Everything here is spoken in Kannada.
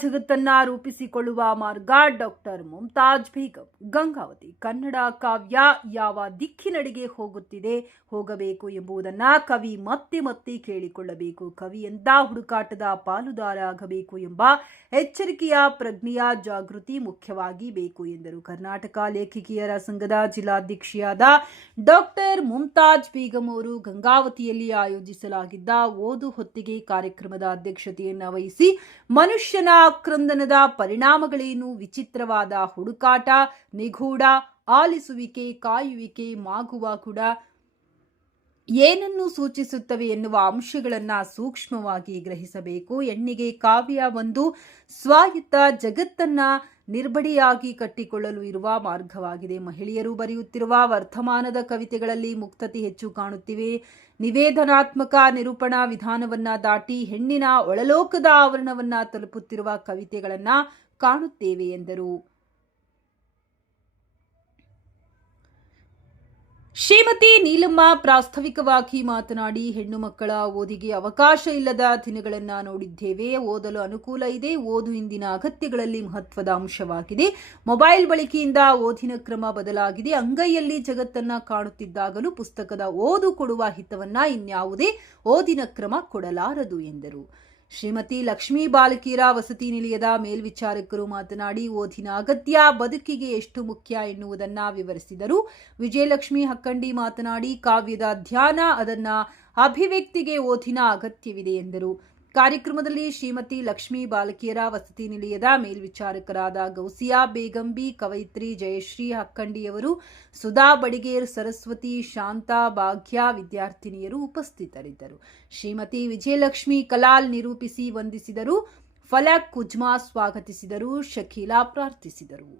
ಜಗತ್ತನ್ನ ರೂಪಿಸಿಕೊಳ್ಳುವ ಮಾರ್ಗ ಡಾಕ್ಟರ್ ಮುಮ್ತಾಜ್ ಬೇಗಂ. ಗಂಗಾವತಿ, ಕನ್ನಡ ಕಾವ್ಯ ಯಾವ ದಿಕ್ಕಿನಡೆಗೆ ಹೋಗುತ್ತಿದೆ, ಹೋಗಬೇಕು ಎಂಬುದನ್ನ ಕವಿ ಮತ್ತೆ ಮತ್ತೆ ಕೇಳಿಕೊಳ್ಳಬೇಕು. ಕವಿ ಎಂದ ಹುಡುಕಾಟದ ಪಾಲುದಾರ ಆಗಬೇಕು ಎಂಬ ಎಚ್ಚರಿಕೆಯ ಪ್ರಜ್ಞೆಯ ಜಾಗೃತಿ ಮುಖ್ಯವಾಗಿ ಬೇಕು ಎಂದರು. ಕರ್ನಾಟಕ ಲೇಖಕಿಯರ ಸಂಘದ ಜಿಲ್ಲಾಧ್ಯಕ್ಷೆಯಾದ ಡಾಕ್ಟರ್ ಮುಮ್ತಾಜ್ ಬೇಗಂ ಅವರು ಗಂಗಾವತಿಯಲ್ಲಿ ಆಯೋಜಿಸಲಾಗಿದ್ದ ಓದು ಹೊತ್ತಿಗೆ ಕಾರ್ಯಕ್ರಮದ ಅಧ್ಯಕ್ಷತೆಯನ್ನು ವಹಿಸಿ ಮನುಷ್ಯನ ಕ್ರಂದನದ ಪರಿಣಾಮಗಳೇನು? ವಿಚಿತ್ರವಾದ ಹುಡುಕಾಟ ನಿಗೂಢ ಆಲಿಸುವಿಕೆ ಕಾಯುವಿಕೆ ಮಾಗುವ ಕೂಡ ಏನನ್ನು ಸೂಚಿಸುತ್ತವೆ ಎನ್ನುವ ಅಂಶಗಳನ್ನು ಸೂಕ್ಷ್ಮವಾಗಿ ಗ್ರಹಿಸಬೇಕು. ಹೆಣ್ಣಿಗೆ ಕಾವ್ಯ ಒಂದು ಸ್ವಾಯತ್ತ ಜಗತ್ತನ್ನ ನಿರ್ಬಡಿಯಾಗಿ ಕಟ್ಟಿಕೊಳ್ಳಲು ಇರುವ ಮಾರ್ಗವಾಗಿದೆ. ಮಹಿಳೆಯರು ಬರೆಯುತ್ತಿರುವ ವರ್ತಮಾನದ ಕವಿತೆಗಳಲ್ಲಿ ಮುಕ್ತತೆ ಹೆಚ್ಚು ಕಾಣುತ್ತಿವೆ. ನಿವೇದನಾತ್ಮಕ ನಿರೂಪಣಾ ವಿಧಾನವನ್ನ ದಾಟಿ ಹೆಣ್ಣಿನ ಒಳಲೋಕದ ಆವರಣವನ್ನು ತಲುಪುತ್ತಿರುವ ಕವಿತೆಗಳನ್ನು ಕಾಣುತ್ತೇವೆ ಎಂದರು. ಶ್ರೀಮತಿ ನೀಲಮ್ಮ ಪ್ರಾಸ್ತಾವಿಕವಾಗಿ ಮಾತನಾಡಿ ಹೆಣ್ಣು ಮಕ್ಕಳ ಓದಿಗೆ ಅವಕಾಶ ಇಲ್ಲದ ದಿನಗಳನ್ನ ನೋಡಿದ್ದೇವೆ. ಓದಲು ಅನುಕೂಲ ಇದೆ. ಓದು ಇಂದಿನ ಅಗತ್ಯಗಳಲ್ಲಿ ಮಹತ್ವದ ಅಂಶವಾಗಿದೆ. ಮೊಬೈಲ್ ಬಳಕೆಯಿಂದ ಓದಿನ ಕ್ರಮ ಬದಲಾಗಿದೆ. ಅಂಗೈಯಲ್ಲಿ ಜಗತ್ತನ್ನ ಕಾಣುತ್ತಿದ್ದಾಗಲೂ ಪುಸ್ತಕದ ಓದು ಕೊಡುವ ಹಿತವನ್ನ ಇನ್ಯಾವುದೇ ಓದಿನ ಕ್ರಮ ಕೊಡಲಾರದು ಎಂದರು. ಶ್ರೀಮತಿ ಲಕ್ಷ್ಮೀ ಬಾಲಕಿಯರ ವಸತಿ ನಿಲಯದ ಮೇಲ್ವಿಚಾರಕರು ಮಾತನಾಡಿ, ಓದಿನ ಅಗತ್ಯ ಬದುಕಿಗೆ ಎಷ್ಟು ಮುಖ್ಯ ಎನ್ನುವುದನ್ನ ವಿವರಿಸಿದರು. ವಿಜಯಲಕ್ಷ್ಮಿ ಹಕ್ಕಂಡಿ ಮಾತನಾಡಿ, ಕಾವ್ಯದ ಧ್ಯಾನ ಅದನ್ನ ಅಭಿವ್ಯಕ್ತಿಗೆ ಓದಿನ ಅಗತ್ಯವಿದೆ ಎಂದರು. ಕಾರ್ಯಕ್ರಮದಲ್ಲಿ ಶ್ರೀಮತಿ ಲಕ್ಷ್ಮೀ ಬಾಲಕಿಯರ ವಸತಿ ನಿಲಯದ ಮೇಲ್ವಿಚಾರಕರಾದ ಗೌಸಿಯಾ ಬೇಗಂಬಿ ಕವಯಿತ್ರಿ ಜಯಶ್ರೀ ಹಕ್ಕಂಡಿಯವರು, ಸುಧಾ ಬಡಿಗೇರ್, ಸರಸ್ವತಿ, ಶಾಂತಾ ಭಾಗ್ಯ ವಿದ್ಯಾರ್ಥಿನಿಯರು ಉಪಸ್ಥಿತರಿದ್ದರು. ಶ್ರೀಮತಿ ವಿಜಯಲಕ್ಷ್ಮಿ ಕಲಾಲ್ ನಿರೂಪಿಸಿ ವಂದಿಸಿದರು. ಫಲಕ್ ಕುಜ್ಮಾ ಸ್ವಾಗತಿಸಿದರು. ಶಕೀಲಾ ಪ್ರಾರ್ಥಿಸಿದರು.